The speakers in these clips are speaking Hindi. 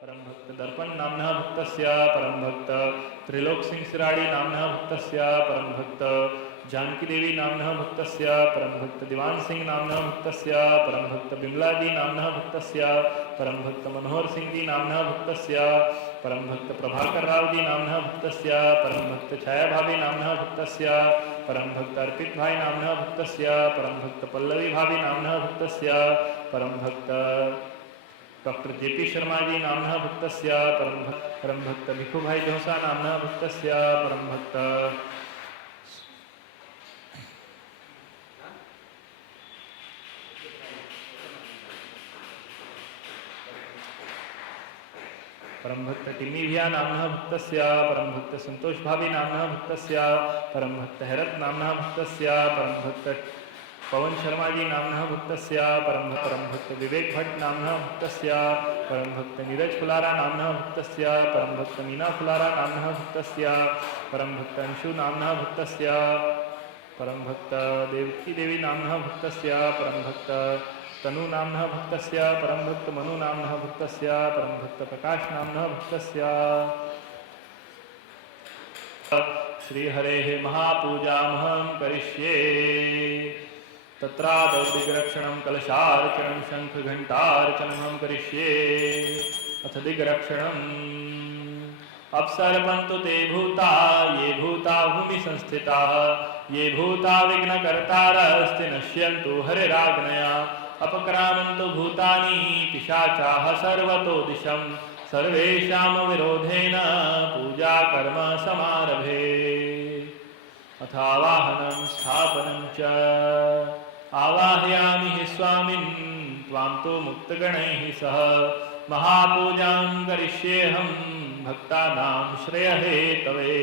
परम भक्त दर्पण नामनः भक्तस्य परम भक्त त्रिलोक सिंह सिराड़ी नामनः भक्तस्य परम भक्त जानकी देवी नामनः भक्तस्य परम भक्त दीवान सिंह नामनः भक्तस्य परम भक्त बिमला जी नामनः भक्तस्य परम भक्त मनोहर सिंह जी नामनः भक्तस्य परम भक्त प्रभाकर राव जी नामनः भक्तस्य परम भक्त छाया भाभी नामनः भक्तस्य परम भक्त अर्पित भाई नामनः भक्तस्य परम भक्त पल्लवी भाभी नामनः भक्तस्य परम भक्त डॉक्टर जेपी शर्मा जी नामनः भक्तस्य परम भक्त भिखु भाई जोसा नामनः भक्तस्य परम भक्त परम भक्त टिम्मी भैया नामनः भक्तस्य परम भक्त संतोष भाभी नामनः भक्तस्य परम भक्त हैरत नामनः भक्तस्य परम भक्त पवन शर्मा जी नामनः भक्तस्य परम भक्त विवेक भट्ट नामनः भक्तस्य परम भक्त नीरज फुलारा नामनः भक्तस्य परम भक्त मीना फुलारा नामनः भक्तस्य परम भक्त अंशु नामनः भक्तस्य परम भक्त देवकी देवी नामनः भक्तस्य परम भक्त तनु नामनः भक्तस्य परम भक्त मनु नामनः भक्तस्य परम भक्त प्रकाश नामनः भक्तस्य श्री हरेः महापूजामहं करिष्ये तत्रादौ दिग्रक्षणं कलशार्चनं शंखघण्टार्चनमहं करिष्ये अथ दिग्रक्षणम् अपसर्पन्तु ते भूता ये भूता भूमि संस्थिताः ये भूता विघ्नकर्तारस्ते नश्यन्तु हरिराज्ञया अपक्रामन्तु भूतानि पिशाचाः सर्वतो दिशं सर्वेषां विरोधेन पूजा कर्म समारभे अथावाहनं स्थापनं च आवाहयामि हि स्वामिन् त्वां तु मुक्तगणैः सह महापूजां करिष्येऽहं भक्तानां श्रेयहेतवे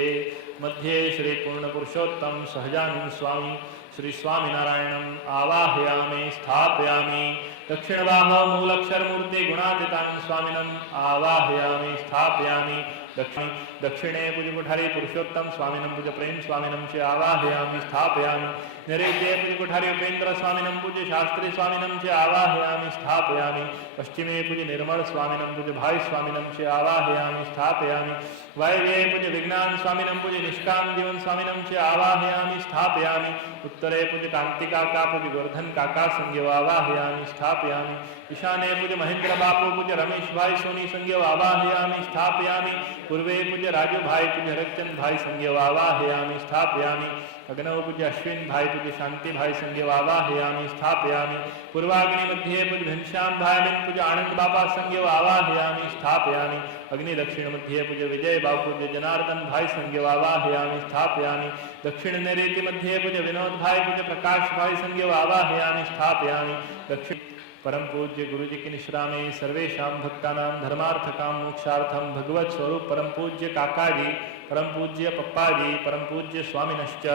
मध्ये श्री पूर्णपुरुषोत्तम सहजानंद स्वामी श्री स्वामिनारायणम् आवाहयामि स्थापयामि दक्षिणबाहौ मूलक्षरमूर्ति गुणातीतानंद स्वामिनम् आवाहयामि स्थापयामि दक्षिणे पूज्य कुठारी पुरुषोत्तम स्वामिनं पूज्य प्रेम स्वामिनं च आवाहयामि स्थापयामि नैऋत्ये पूज्य कुठारी उपेन्द्र स्वामिनं पूज्य शास्त्री स्वामिनं च आवाहयामि स्थापयामि पश्चिमे पूज्य निर्मल स्वामिनं पूज्य भाई स्वामिनं च आवाहयामि स्थापयामि वायव्ये पूज्य विज्ञान स्वामिनं पूज्य निष्काम जीवन स्वामिनं च आवाहयामि स्थापयामि उत्तरे पूज्य कांति काका पूज्य गोवर्धन काका संज्ञ आवाहयामि स्थापयामि ईशाने पूज्य महेंद्र बापू पूज्य रमेश भाई सोनी संज्ञ आवाहयामि स्थापयामि पूर्वे पूज्य राजू भाई पूज्य हरचंद भाई संज्ञ आवाहयामि स्थापयामि अग्नौ पूज्य अश्विन भाई पूज्य शांति भाई संज्ञ आवाहयामि स्थापयामि पूर्वाग्नि मध्ये पूज्य घनश्याम भाई पूज्य आनंद बाबा संज्ञ आवाहयामि स्थापयामि अग्नि दक्षिण मध्ये पूज्य विजय बाबू पूज्य जनार्दन भाई संज्ञ आवाहयामि स्थापयामि दक्षिण नैऋत्य मध्ये पूज्य विनोद भाई पूज्य प्रकाश भाई संज्ञ आवाहयामि स्थापयामि दक्षिण परम पूज्य गुरु जी की निश्रा में सर्वेशा भक्तानां धर्मार्थकाम मोक्षार्थम भगवत स्वरूप परम पूज्य काका जी परम पूज्य पप्पा जी परम पूज्य स्वामिनश्च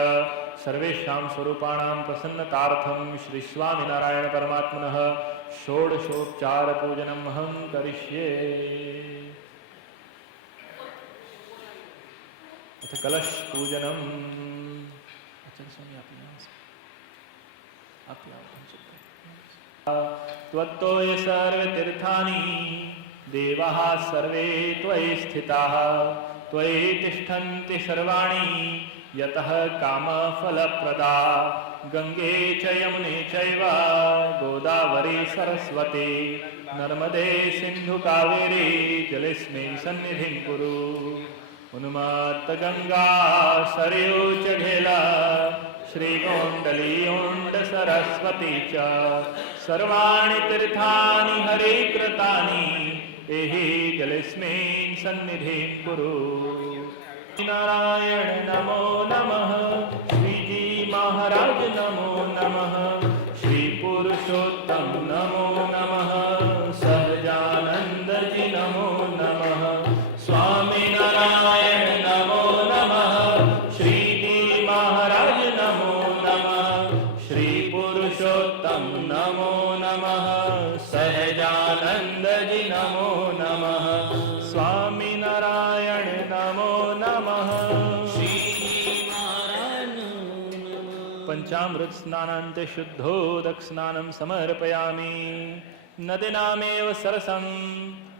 सर्वेशा स्वरूपाणां प्रसन्नतार्थम श्री स्वामिनारायण परमात्मनः षोडशोपचार पूजनम् अहं करिष्ये अथ कलश पूजनम् आचार्य स्वामी आप त्वत्तो ये सर्वे तीर्थानि देवाः सर्वे त्वयि स्थिताः त्वयि तिष्ठन्ति सर्वाणि यतः कामफलप्रदा गंगे च यमुने चैव गोदावरी सरस्वती नर्मदे सिन्धु कावेरी जलेस्मिन् सन्निधिं कुरु उन्मत्त गंगा सरयू च घेला श्रीगोंडलीयोंड सरस्वती च सर्वाणि तीर्थानि हरे कृतानि एहि जलेस्मिन् सन्निधिं कुरु नारायण नमो नमः श्रीजी महाराज नमो नमः श्री पुरुषोत्तम नमो नमः सहजानंद जी नमो नमः स्वामी नारायण नमो नमः श्रीजी महाराज नमो नमः श्री पुरुषोत्तम नमो नमः सहजानंद जी नमो नमः स्वामी नारायण नमो नमः पंचामृत स्नानान्ते शुद्धोदक स्नानं समर्पयामि नदीनामेव सरसं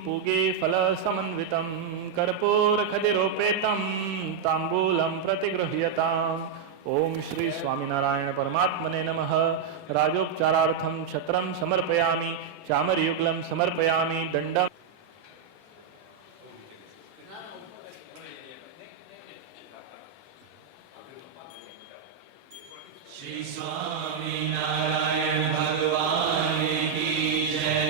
पूगे फलसमन्वितं कर्पूरखदिरोपेतं ताम्बूलं प्रतिगृह्यताम्। ओम श्री स्वामिनारायण परमात्मने नमः। राजोपचारार्थं छत्रं समर्पयामि, चामरयुगलं समर्पयामि, दंडं श्री स्वामिनारायण भगवान की जय।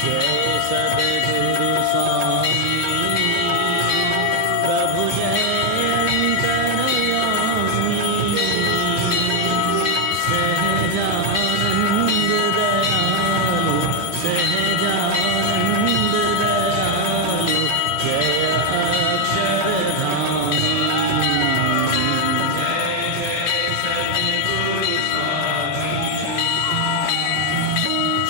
जय सद्गुरु स्वामी प्रभु जय अंतरयामी, सहजानंद दयालु सहजानंद दयालु, जय अक्षरधामी। जय जय सद्गुरु स्वामी,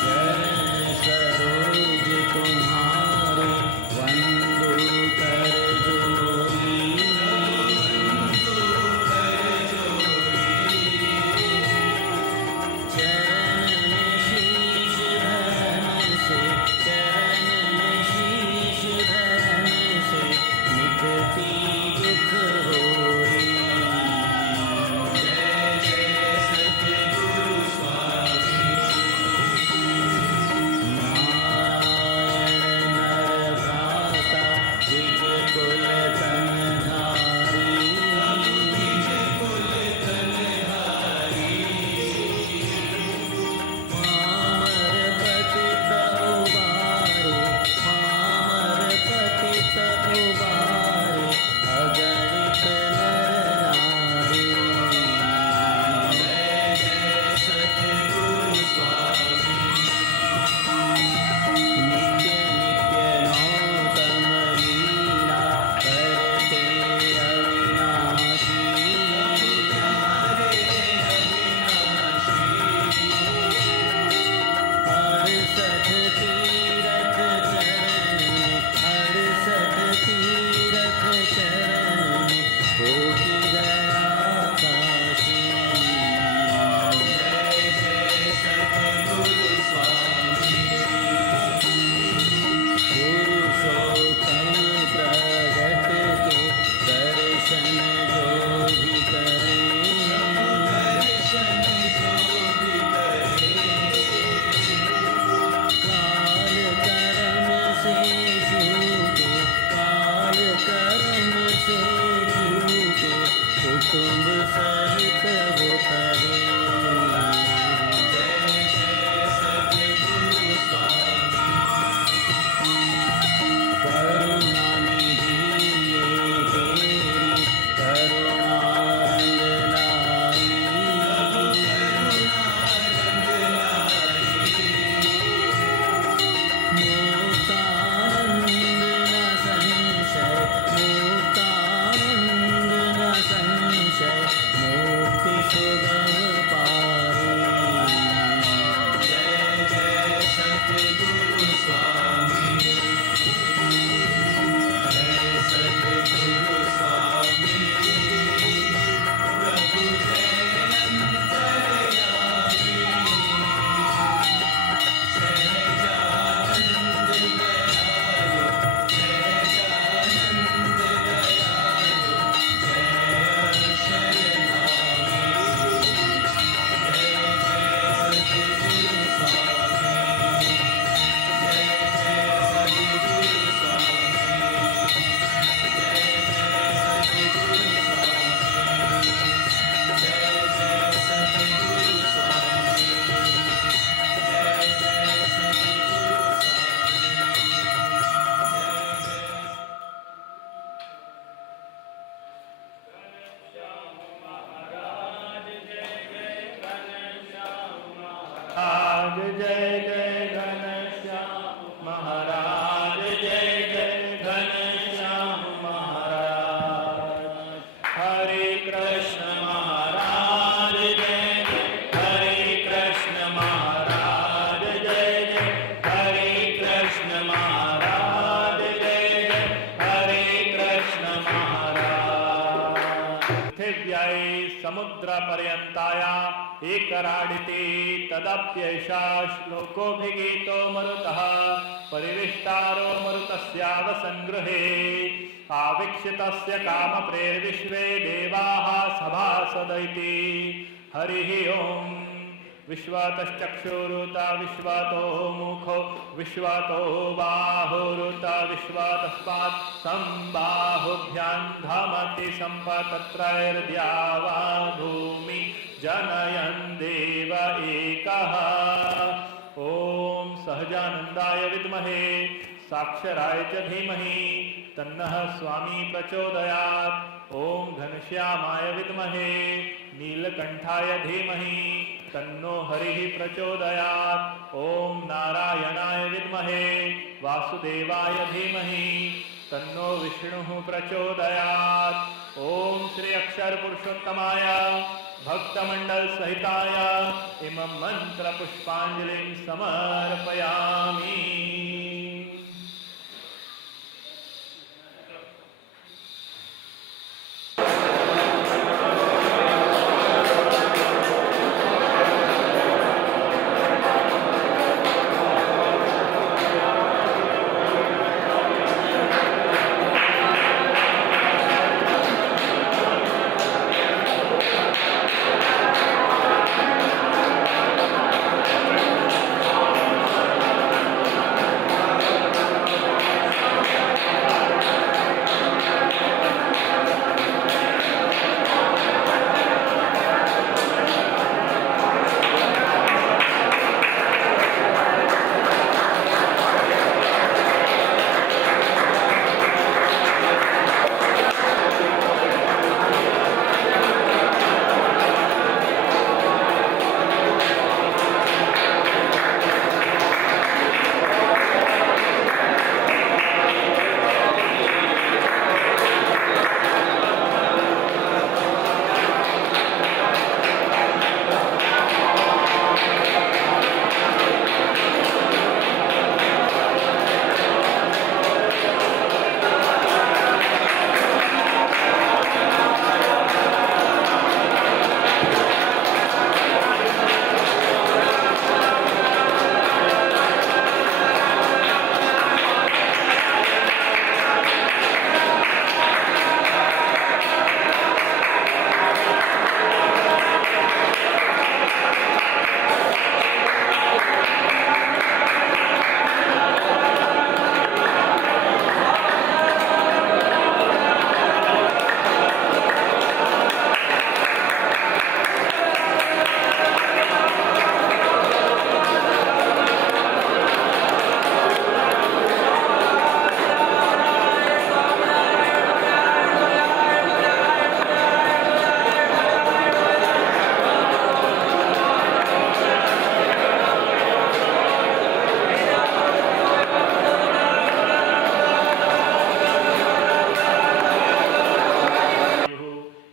चरण सरोज तुम्हारे वंदो कर जोरी। चरण में शीश धरन से, चरण में शीश धरन से मिटती दुख होरी। जय जय सद्गुरु स्वामी। नारायण नर भ्राता द्विज कुल तनधारी, द्विज कुल तनधारी। पामर पतित उबारे, पामर पतित उबारे, अगणित नर नारी। जय जय सद्गुरु स्वामी। नित्य नित्य नौतम लीला करते अविनाशी, अड़सठ तीरथ चरण में, अड़सठ तीरथ समुद्रपर्यन्ताया एकराडिते तदप्यैषा श्लोकोऽभिगीतो मरुतः परिविष्टारो मरुतस्यावसङ्गृहे आवीक्षितस्य कामप्रेर्विश्वे देवाः सभासदैति हरिः ओम् विश्वातश्चक्षुरुत विश्वातो मुखो विश्वातो बाहुरुत विश्वातस्मात् संबाहुभ्यां धमति सम्पतत्रैर्द्यावा भूमि जनयन् देव एकः ॐ सहजानन्दाय विद्महे साक्षराय च धीमहि तन्नः स्वामी प्रचोदयात् ॐ घनश्यामाय विद्महे नीलकण्ठाय धीमहि तन्नो हरिः प्रचोदयात् ॐ नारायणाय विद्महे वासुदेवाय धीमहि तन्नो विष्णुः प्रचोदयात् ॐ श्री अक्षर पुरुषोत्तमाय भक्तमंडल सहिताय इमं मंत्र पुष्पांजलिं समर्पयामि।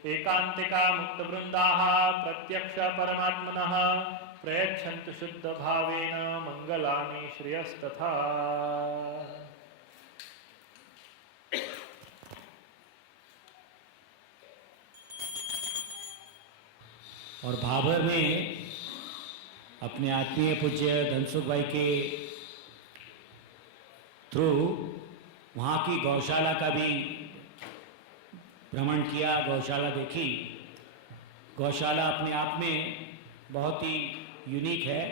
एकांतिका मुक्त वृंदाः प्रत्यक्ष परमात्मनः प्रयच्छन्तु शुद्ध भावेन मंगलानि श्रेयस्तथा। और भाभर में अपने आत्मीय पूज्य धनसुख भाई के थ्रू वहाँ की गौशाला का भी भ्रमण किया, गौशाला देखी। गौशाला अपने आप में बहुत ही यूनिक है,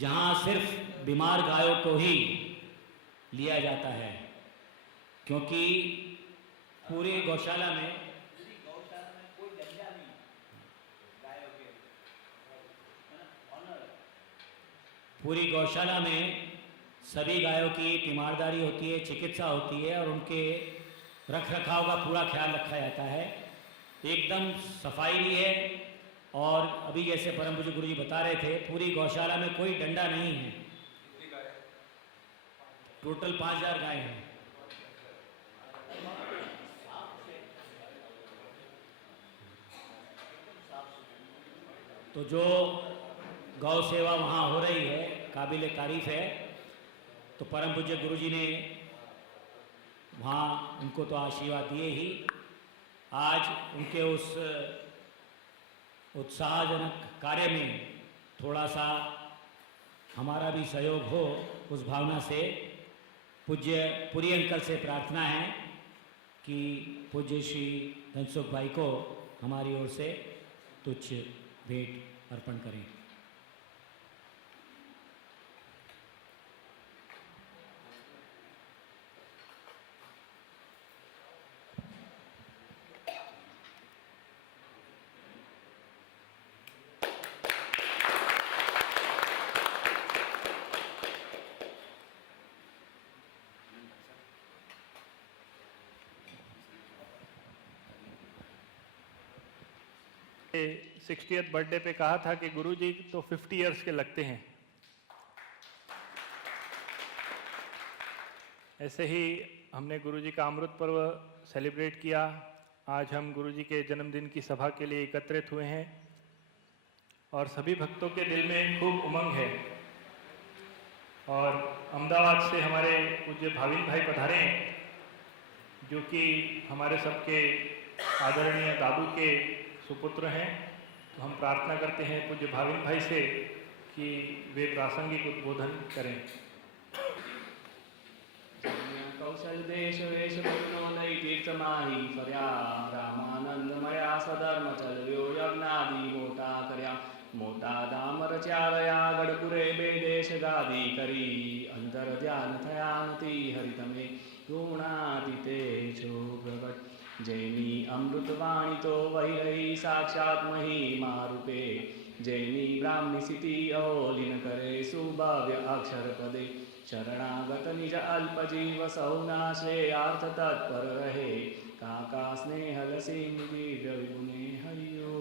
जहाँ सिर्फ बीमार गायों को ही लिया जाता है, क्योंकि पूरे गौशाला में कोई डंडा नहीं गायों के, पूरी गौशाला में सभी गायों की तीमारदारी होती है, चिकित्सा होती है और उनके रख रखाव का पूरा ख्याल रखा जाता है। एकदम सफाई भी है और अभी जैसे परम पूज्य गुरु जी बता रहे थे, पूरी गौशाला में कोई डंडा नहीं है। टोटल 5000 गाय हैं। तो जो गौ सेवा वहाँ हो रही है काबिल तारीफ है। तो परम पूज्य गुरु जी ने वहाँ उनको तो आशीर्वाद दिए ही, आज उनके उस उत्साहजनक कार्य में थोड़ा सा हमारा भी सहयोग हो, उस भावना से पूज्य पुरी अंकल से प्रार्थना है कि पूज्य श्री धनसुख भाई को हमारी ओर से तुच्छ भेंट अर्पण करें। के 60th बर्थडे पे कहा था कि गुरुजी तो 50 इयर्स के लगते हैं। ऐसे ही हमने गुरुजी का अमृत पर्व सेलिब्रेट किया। आज हम गुरुजी के जन्मदिन की सभा के लिए एकत्रित हुए हैं और सभी भक्तों के दिल में खूब उमंग है। और अहमदाबाद से हमारे पूज्य भाविन भाई पधारे हैं, जो कि हमारे सबके आदरणीय दादू के सुपुत्र हैं। तो हम प्रार्थना करते हैं पूज्य भाविन भाई से कि वे प्रासंगिक उद्बोधन करें। कौशल देश वेश नई तीर्थमाही फर्या रामानंदमया सधर्म चलव्यो यज्ञादि मोटा कर्या मोटा दाम रचारया गढ़पुरे बेदेश गादी करी अंतर ध्यान थयानति हरितमे गुणातीते छो प्रगट जैनी अमृतवाणी तो वही रही साक्षात महिमा रूपे जैनी ब्राह्मणी स्थिति अहोलिन करे सुभव्य अक्षर पदे शरणागत निज अल्प जीव सौनाशे अर्थ तत्पर रहे काका स्नेह लसिंह विगुणे हरियो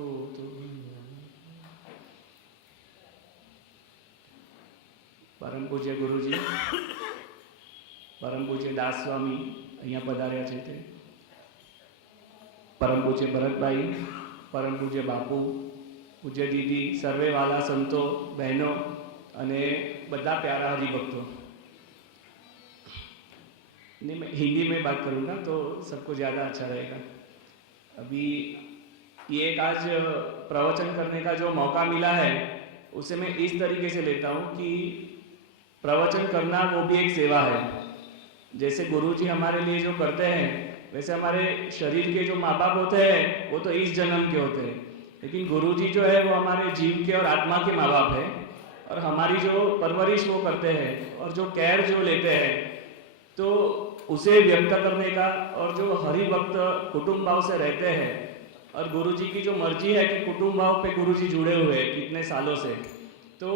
परम पूज्य गुरुजी परम पूज्य दास स्वामी अहिया पधार्या छे ते परम पूज्य भरतभाई, परम पूज्य बापू, पूज्य दीदी, सर्वे वाला संतो बहनों अने बड़ा प्यारा हरिभक्तों। नहीं, मैं हिंदी में बात करूँगा तो सबको ज़्यादा अच्छा रहेगा। अभी ये एक आज प्रवचन करने का जो मौका मिला है उसे मैं इस तरीके से लेता हूँ कि प्रवचन करना वो भी एक सेवा है। जैसे गुरुजी हमारे लिए जो करते हैं वैसे हमारे शरीर के जो माँ बाप होते हैं वो तो इस जन्म के होते हैं, लेकिन गुरुजी जो है वो हमारे जीव के और आत्मा के माँ बाप है और हमारी जो परवरिश वो करते हैं और जो केयर जो लेते हैं तो उसे व्यक्त करने का और जो हरि भक्त कुटुंब भाव से रहते हैं और गुरुजी की जो मर्जी है कि कुटुंब भाव पे गुरुजी जुड़े हुए हैं कितने सालों से, तो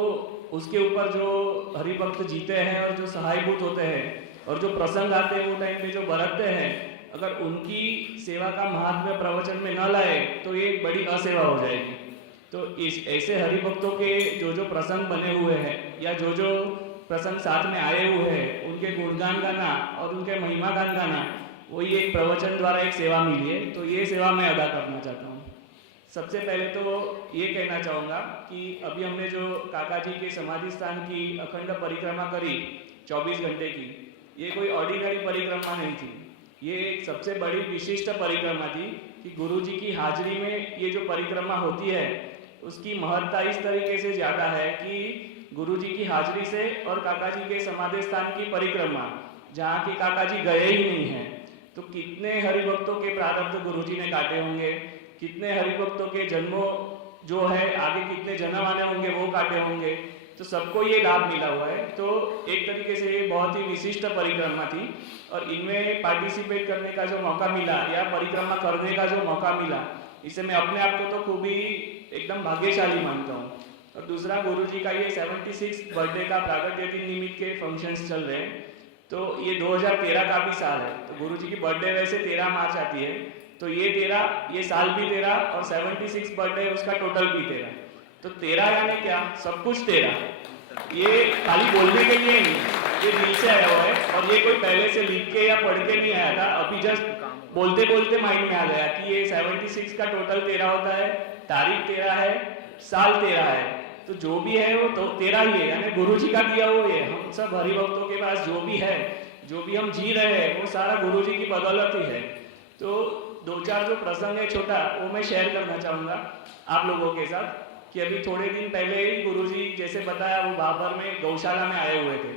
उसके ऊपर जो हरि भक्त जीते हैं और जो सहायभूत होते हैं और जो प्रसंग आते हैं वो टाइम पे जो बरतते हैं, अगर उनकी सेवा का महात्म्य प्रवचन में न लाए तो ये एक बड़ी असेवा हो जाएगी। तो इस ऐसे हरिभक्तों के जो प्रसंग बने हुए हैं या जो प्रसंग साथ में आए हुए हैं उनके गुणगान गाना और उनके महिमा गान गाना, वही एक प्रवचन द्वारा एक सेवा मिली है। तो ये सेवा मैं अदा करना चाहता हूँ। सबसे पहले तो ये कहना चाहूँगा कि अभी हमने जो काका जी के समाधि स्थान की अखंड परिक्रमा करी 24 घंटे की, ये कोई ऑर्डिनरी परिक्रमा नहीं थी। ये एक सबसे बड़ी विशिष्ट परिक्रमा थी कि गुरुजी की हाजिरी में ये जो परिक्रमा होती है उसकी महत्ता इस तरीके से ज़्यादा है कि गुरुजी की हाजिरी से और काका जी के समाधि स्थान की परिक्रमा जहाँ के काका जी गए ही नहीं हैं, तो कितने हरिभक्तों के प्रारब्ध गुरुजी ने काटे होंगे, कितने हरिभक्तों के जन्मों जो है आगे कितने जन्म आने होंगे वो काटे होंगे, तो सबको ये लाभ मिला हुआ है। तो एक तरीके से ये बहुत ही विशिष्ट परिक्रमा थी और इनमें पार्टिसिपेट करने का जो मौका मिला या परिक्रमा करने का जो मौका मिला, इसे मैं अपने आप को तो खूब ही एकदम भाग्यशाली मानता हूँ। और दूसरा, गुरुजी का ये 76 बर्थडे का प्रागट्य दिन निमित्त के फंक्शंस चल रहे हैं, तो ये 2013 का भी साल है। तो गुरुजी की बर्थडे वैसे 13 मार्च आती है, तो ये 13, ये साल भी 13 और 76 बर्थडे उसका टोटल भी 13। तो 13 यानी क्या, सब कुछ 13। ये खाली बोलने के लिए नहीं, ये दिल से आया हुआ है और ये कोई पहले से लिख के या पढ़ के नहीं आया था, अभी जस्ट बोलते बोलते माइंड में आ गया कि ये 76 का टोटल 13 होता है, तारीख 13 है, साल 13 है, तो जो भी है वो तो 13 ही है, यानी गुरुजी का दिया हुआ है। हम सब हरिभक्तों के पास जो भी है, जो भी हम जी रहे हैं वो सारा गुरुजी की बदौलत ही है। तो दो चार जो प्रसंग है छोटा, वो मैं शेयर करना चाहूँगा आप लोगों के साथ। कि अभी थोड़े दिन पहले ही गुरुजी जैसे बताया वो बाबर में गौशाला में आए हुए थे,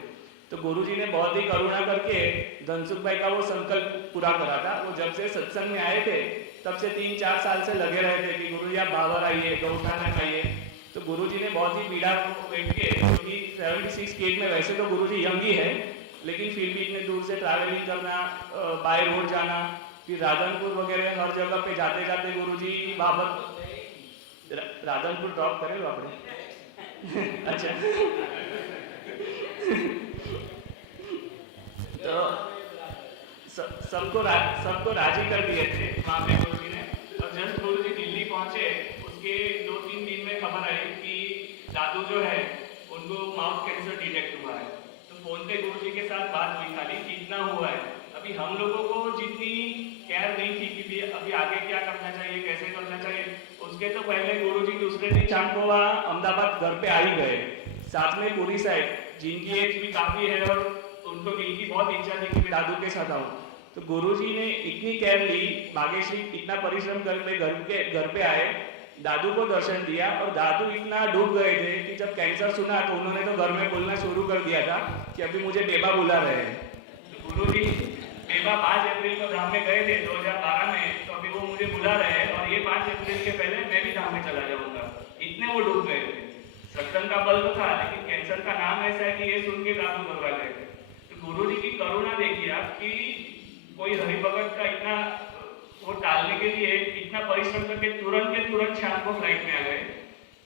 तो गुरुजी ने बहुत ही करुणा करके धनसुख भाई का वो संकल्प पूरा करा था। वो जब से सत्संग में आए थे तब से 3-4 साल से लगे रहे थे कि गुरुजी आप बाबर आइए, गौशाला में आइए। तो गुरुजी ने बहुत ही पीड़ा को वेट के, क्योंकि 76 की एज में वैसे तो गुरुजी यंग ही है, लेकिन फिर भी इतने दूर से ट्रैवलिंग करना, बाय रोड जाना, फिर राधनपुर वगैरह हर जगह पे जाते जाते गुरुजी बाबर राधनपुर ड्रॉप करेगा आपने अच्छा तो सबको राजी कर दिए थे वहाँ पे गुरुजी ने। और जस्ट गुरुजी दिल्ली पहुंचे उसके 2-3 दिन में खबर आई कि दादू जो है उनको माउथ कैंसर डिटेक्ट हुआ है। तो फोन पे गुरुजी के साथ बात हुई खाली कितना हुआ है। अभी हम लोगों को जितनी केयर नहीं थी कि अभी आगे क्या करना चाहिए, कैसे करना चाहिए, उसके तो पहले गुरुजी दूसरे दिन शाम को वहाँ अहमदाबाद घर पे आ ही गए, साथ में पूरी साइड, जिनकी एज भी काफी है और उनको दिल की बहुत इच्छा थी कि मैं दादू के साथ आऊँ। तो गुरुजी ने इतनी केयर ली, भाग्यश्री इतना परिश्रम करके घर पे आए, दादू को दर्शन दिया। और दादू इतना डूब गए थे कि जब कैंसर सुना तो उन्होंने तो घर में बोलना शुरू कर दिया था कि अभी मुझे बेबा बुला रहे हैं। तो गुरुजी बेबा 5 अप्रैल को धाम में गए थे 2012 में, तो अभी वो मुझे बुला रहे हैं और ये 5 अप्रैल के पहले मैं भी धाम में चला जाऊंगा। इतने वो डूब गए थे। सत्संग का बल तो था, लेकिन कैंसर का नाम ऐसा है कि ये सुन के दादू घबरा गए थे। तो गुरुजी की करुणा देखिए आप कि कोई हरिभगत का इतना वो टालने के लिए इतना परिश्रम करके तुरंत के तुरंत शाम को फ्लाइट में आ गए।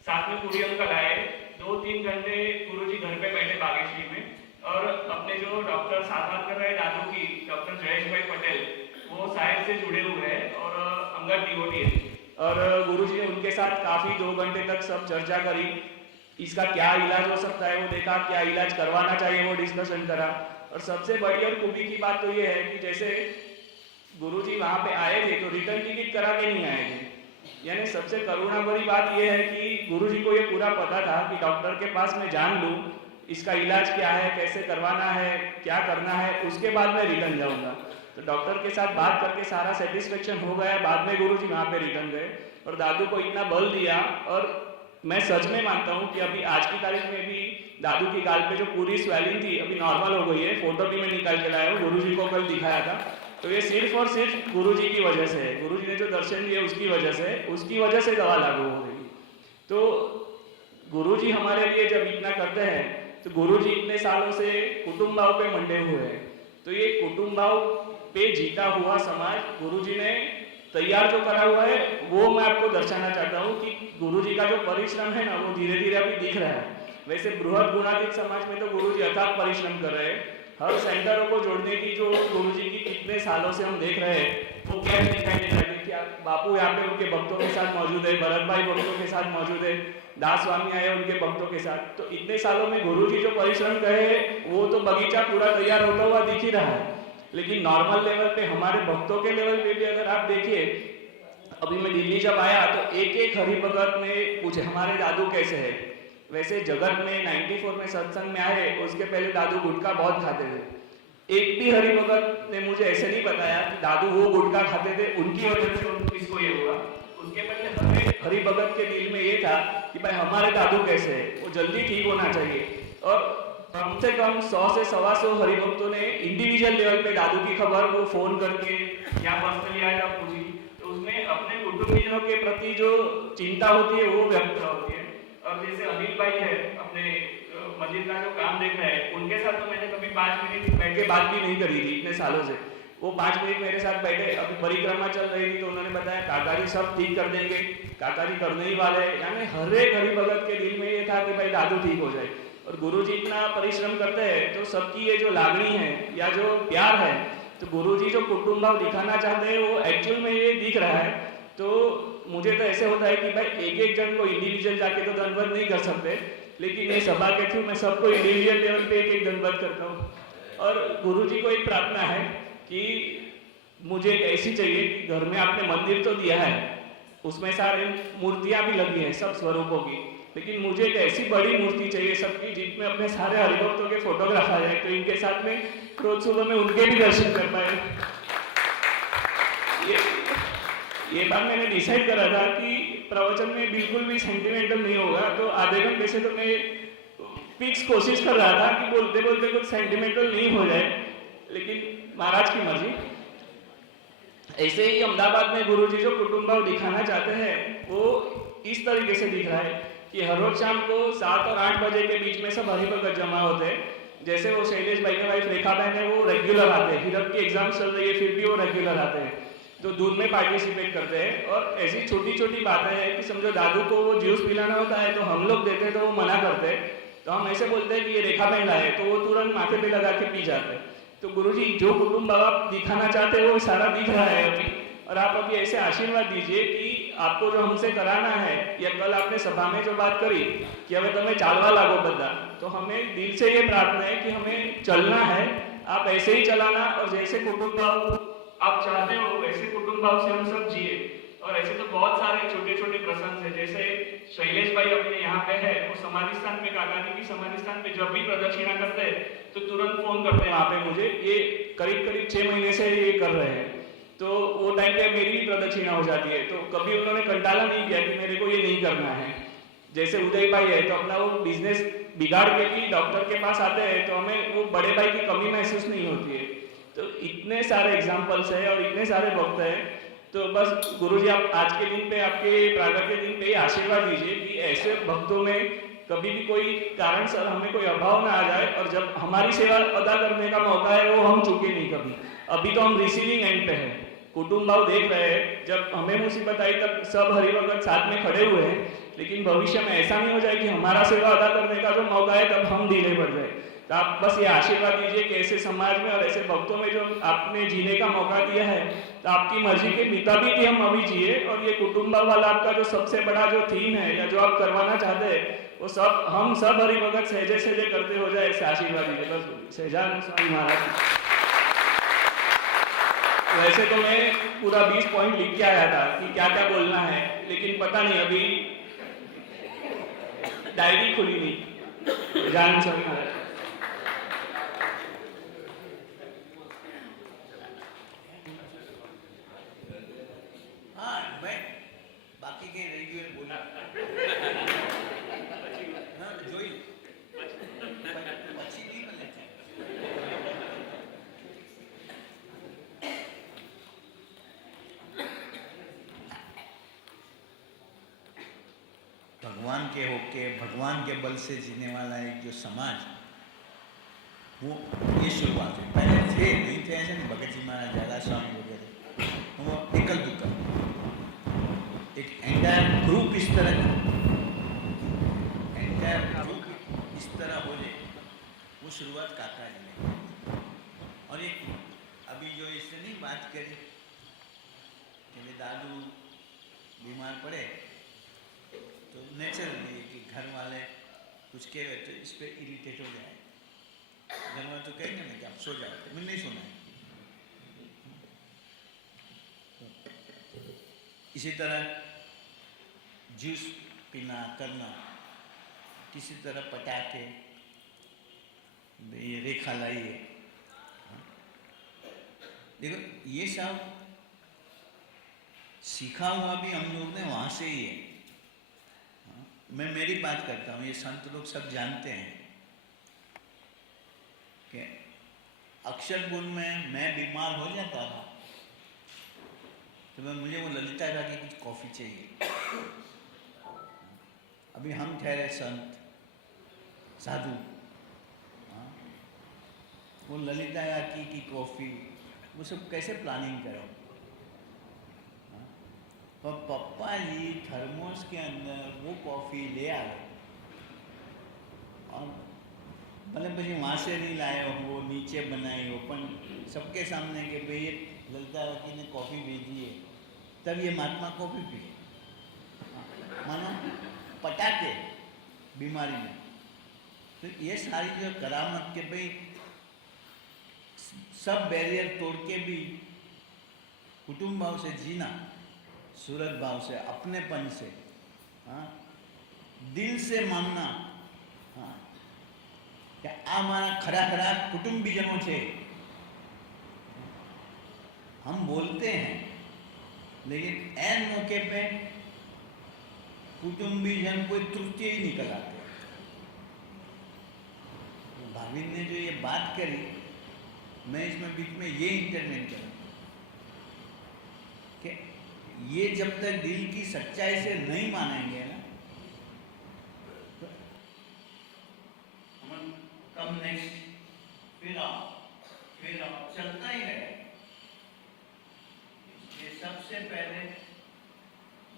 साथ में पूरी अंकल आए, 2-3 घंटे गुरुजी घर पे बैठे बागेश्वरी में। और अपने जो डॉक्टर साथार कर रहे दादू की, डॉक्टर जयेश भाई पटेल, वो साइड से जुड़े हुए हैं और अंगद डिवोटी है। और गुरुजी ने उनके साथ काफी 2 घंटे तक सब चर्चा करी, इसका क्या इलाज हो सकता है वो देखा, क्या इलाज करवाना चाहिए वो डिस्कशन करा। और सबसे बड़ी और खूबी की बात तो ये है कि जैसे गुरुजी वहां पे आए थे तो रिटर्न टिकट करा के नहीं आए थे। यानी सबसे करुणा भरी बात यह है कि गुरुजी को ये पूरा पता था कि डॉक्टर के पास मैं जान लूं इसका इलाज क्या है, कैसे करवाना है, क्या करना है, उसके बाद मैं रिटर्न जाऊंगा। तो डॉक्टर के साथ बात करके सारा सेटिस्फेक्शन हो गया। बाद में गुरुजी वहां पे रिटर्न गए और दादू को इतना बल दिया। और मैं सच में मानता हूँ कि अभी आज की तारीख में भी दादू की गाल पे जो पूरी स्वेलिंग थी अभी नॉर्मल हो गई है। फोटो भी मैं निकाल के लाया हूँ, गुरुजी को कल दिखाया था। तो ये सिर्फ और सिर्फ गुरुजी की वजह से है, गुरुजी ने जो दर्शन दिए उसकी वजह से दवा लागू हो गई। तो गुरुजी हमारे लिए जब इतना करते हैं तो गुरुजी इतने सालों से कुटुंब भाव पे मंडे हुए हैं। तो ये कुटुंब भाव पे जीता हुआ समाज गुरुजी ने तैयार जो करा हुआ है वो मैं आपको दर्शाना चाहता हूँ कि गुरुजी का जो परिश्रम है ना वो धीरे धीरे अभी दिख रहा है। वैसे बृहद गुणातीत समाज में तो गुरुजी अथाक परिश्रम कर रहे हैं। हर सेंटरों को जोड़ने की जो गुरुजी की कितने सालों से हम देख रहे हैं वो क्या दिखाई देता है। क्या बापू यहाँ पे उनके भक्तों के साथ मौजूद है, भरत भाई भक्तों के साथ मौजूद है, दास स्वामी आए उनके भक्तों के साथ। तो इतने सालों में गुरुजी जो परिश्रम करे वो तो बगीचा पूरा तैयार होता हुआ दिख ही रहा है। लेकिन नॉर्मल लेवल पे हमारे भक्तों के लेवल पे भी अगर आप देखिए, अभी मैं दिल्ली जब आया तो एक हरिभगत ने पूछे हमारे दादू कैसे है। वैसे जगत में 94 में सत्संग में आए उसके पहले दादू गुटखा बहुत खाते थे। एक भी हरिभगत ने मुझे ऐसे नहीं बताया कि दादू वो गुटखा खाते थे उनकी वजह से इसको ये हुआ। उसके पहले हर एक हरिभगत के दिल में ये था कि भाई हमारे दादू कैसे है, वो जल्दी ठीक होना चाहिए। और कम से कम 100 से 125 हरिभक्तों ने इंडिविजुअल लेवल पे दादू की खबर वो फोन करके या पर्सनली आया पूछी। तो उसमें अपने कुटुंबियों के प्रति जो चिंता होती है वो व्यक्त होती है। और जैसे अनिल भाई है अपने मस्जिद का जो काम देख रहे हैं, उनके साथ तो मैंने कभी 5 मिनट बैठ के बात भी नहीं करी थी इतने सालों से। वो 5 मिनट मेरे साथ बैठे, अभी परिक्रमा चल रही थी तो उन्होंने बताया काका जी सब ठीक कर देंगे, काका जी करने ही वाले हैं। यानी हर एक हरिभगत के दिल में ये था कि भाई दादू ठीक हो जाए। और गुरुजी इतना परिश्रम करते हैं तो सबकी ये जो लागणी है या जो प्यार है, तो गुरुजी जो कुटुंब भाव दिखाना चाहते हैं वो एक्चुअल में ये दिख रहा है। तो मुझे तो ऐसे होता है कि भाई एक जन को इंडिविजुअल जाके तो दंडवत नहीं कर सकते, लेकिन ये सभा के थ्रू मैं सबको इंडिविजुअल लेवल पे एक दंडवत करता हूँ। और गुरुजी को एक प्रार्थना है कि मुझे ऐसी चाहिए कि घर में आपने मंदिर तो दिया है, उसमें सारे मूर्तियां भी लगी हैं सब स्वरूपों की, लेकिन मुझे एक ऐसी बड़ी मूर्ति चाहिए सबकी जिसमें अपने सारे हरिभक्तों के फोटोग्राफ आ जाए, तो इनके साथ में रोज सुबह में उनके भी दर्शन कर पाए। ये बात मैंने डिसाइड करा था कि प्रवचन में बिल्कुल भी सेंटिमेंटल नहीं होगा, तो आधे घंटे से तो मैं फिक्स कोशिश कर रहा था कि बोलते बोलते कुछ सेंटिमेंटल नहीं हो जाए, लेकिन महाराज की मर्जी। ऐसे ही अहमदाबाद में गुरुजी जो कुटुंब भाव दिखाना चाहते हैं वो इस तरीके से दिख रहा है कि हर रोज शाम को 7 और 8 बजे के बीच में सब हरिभगत जमा होते हैं। जैसे वो शैलेश भाई की वाइफ रेखा बहन है, वो रेगुलर आते हैं, हिरक की एग्जाम चल रही है फिर भी वो रेगुलर आते हैं, तो दूध में पार्टिसिपेट करते हैं। और ऐसी छोटी छोटी बातें हैं कि समझो दादू को वो जूस पिलाना होता है तो हम लोग देते हैं तो वो मना करते हैं, तो हम ऐसे बोलते हैं कि ये रेखा बहन लाए, तो वो तुरंत माथे पे लगा के पी जाते हैं। तो गुरुजी जो कुटुंब आप दिखाना चाहते हैं वो सारा दिख रहा है अभी, और आप अभी ऐसे आशीर्वाद दीजिए कि आपको जो हमसे कराना है, या कल आपने सभा में जो बात करी कि हमें तुम्हें चालवा लागो बदा, तो हमें दिल से ये प्रार्थना है कि हमें चलना है, आप ऐसे ही चलाना, और जैसे कुटुंब भाव आप चाहते हो वैसे कुटुंब भाव से हम सब जिए। और ऐसे तो बहुत सारे छोटे छोटे प्रसंग है, जैसे शैलेश भाई अपने यहाँ पे है, वो समाधि स्थान पे, काका जी की समाधि स्थान पे जब भी प्रदक्षिणा करते हैं तो तुरंत फोन करते हैं वहाँ पे मुझे, ये करीब करीब 6 महीने से ये कर रहे हैं, तो वो टाइम पे मेरी भी प्रदक्षिणा हो जाती है, तो कभी उन्होंने कंटाला नहीं किया कि मेरे को ये नहीं करना है। जैसे उदय भाई है तो अपना वो बिजनेस बिगाड़ के भी डॉक्टर के पास आते हैं, तो हमें वो बड़े भाई की कमी महसूस नहीं होती है। तो इतने सारे एग्जाम्पल्स है और इतने सारे भक्त हैं, तो बस गुरुजी आप आज के दिन पे, आपके प्रागट्य के दिन पे आशीर्वाद दीजिए कि ऐसे भक्तों में कभी भी कोई कारण सर हमें कोई अभाव ना आ जाए, और जब हमारी सेवा अदा करने का मौका है वो हम चूके नहीं कभी। अभी तो हम रिसीविंग एंड पे हैं, कुटुंब भाव देख रहे हैं, जब हमें मुसीबत आई तब सब हरिभगत साथ में खड़े हुए हैं, लेकिन भविष्य में ऐसा नहीं हो जाए कि हमारा सेवा अदा करने का जो मौका है तब हम ढीले पड़ जाए। तो आप बस ये आशीर्वाद दीजिए कि ऐसे समाज में और ऐसे भक्तों में जो आपने जीने का मौका दिया है, तो आपकी मर्जी के मुताबिक ही हम अभी जिए, और ये कुटुंब वाला आपका जो सबसे बड़ा जो थीम है या जो आप करवाना चाहते हैं वो सब हम सब हरिभगत सहजे सहजे करते हो जाए, ऐसे आशीर्वाद दीजिए बस। सहजानंद स्वामी महाराज। वैसे तो मैं पूरा 20 पॉइंट लिख के आया था कि क्या क्या बोलना है, लेकिन पता नहीं अभी डायरी खुली नहीं। जान स्वामी महाराज। हाँ मैं बाकी के रेडियो बोला हाँ જોઈ પછી નહીં મળે છે भगवान के होके भगवान के बल से जीने वाला एक जो समाज, वो ये शुरुआत है। पहले थे नहीं थे ऐसे नहीं, भगत जी महाराज, दादा स्वामी वगैरह, वो एकल दुक्कल, एक एंटायर ग्रुप इस तरह हो जाए, वो शुरुआत काका जी ने। और एक अभी जो इससे नहीं बात करी कि दादू बीमार पड़े तो नेचुरली कि घर वाले कुछ कह रहे तो इस पर इरिटेट हो जाए, घर वाले तो कहेंगे ना कि आप सो जाओ, तो मैंने नहीं सोना है। इसी तरह जूस पीना करना, किसी तरह पटाखे, ये रेखा लाइए, देखो ये सब सीखा हुआ भी हम लोग ने वहाँ से ही है। मैं मेरी बात करता हूँ, ये संत लोग सब जानते हैं कि अक्षरपुर में मैं बीमार हो जाता था तो मुझे वो ललिता का की कुछ कॉफ़ी चाहिए। अभी हम ठहरे संत साधु, वो ललिता की कॉफ़ी, वो सब कैसे प्लानिंग करो। और पप्पा जी थर्मोस के अंदर वो कॉफ़ी ले आए, और भले પછી वहाँ से नहीं लाए हो, वो नीचे बनाई ओपन सबके सामने के भाई ये ललिता रखी ने कॉफ़ी भेजी है, तब ये महात्मा कॉफ़ी पिए। मानो पटाखे बीमारी में। तो ये सारी जो करामत के भाई सब बैरियर तोड़ के भी कुटुंब भाव से जीना, सूरत भाव से, अपनेपन से, हाँ, दिल से मानना, हाँ, कि आ मारा खरा खरा कुटुंबीजनों छे। हम बोलते हैं लेकिन ऐन मौके पे कुटुंबीजन कोई त्रुटि ही निकल आते। भाविन ने जो ये बात करी, मैं इसमें बीच में ये इंटरवेन करूँ कि ये जब तक दिल की सच्चाई से नहीं मानेंगे ना, तो हम कम नेक्स्ट फिर आओ चलता ही रहे। ये सबसे पहले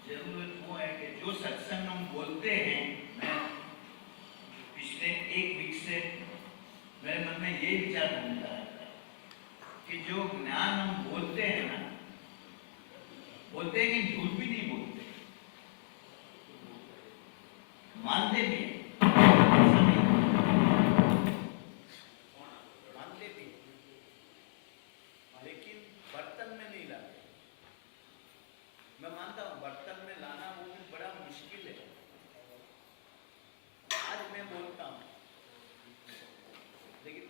जरूरत वो है कि जो सत्संग हम बोलते हैं, मैं पिछले एक वीक से मेरे मन में ये विचार बनता है कि जो ज्ञान हम बोलते हैं ना, बोलते हैं कि झूठ भी नहीं बोलते, मानते भी हैं, मानते भी हैं, लेकिन बर्तन में नहीं लाते। मैं मानता हूँ बर्तन में लाना वो भी बड़ा मुश्किल है। आज मैं बोलता हूँ, लेकिन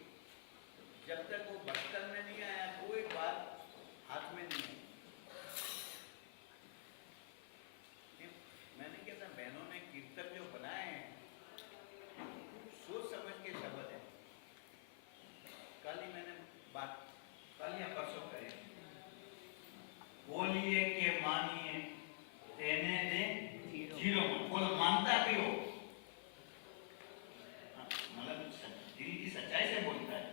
जब तक वो बर्तन में नहीं आया कोई बात हाथ में नहीं आई। मैं नहीं कहता, बहनों ने कीर्तन जो बनाए हैं सोच समझ के शब्द है। कल ही मैंने बात, कल या परसों करें, बोलिए के मानिए तेने दे जीरो, बोलो मानता भी हो, मतलब दिल की सच्चाई से बोलता है।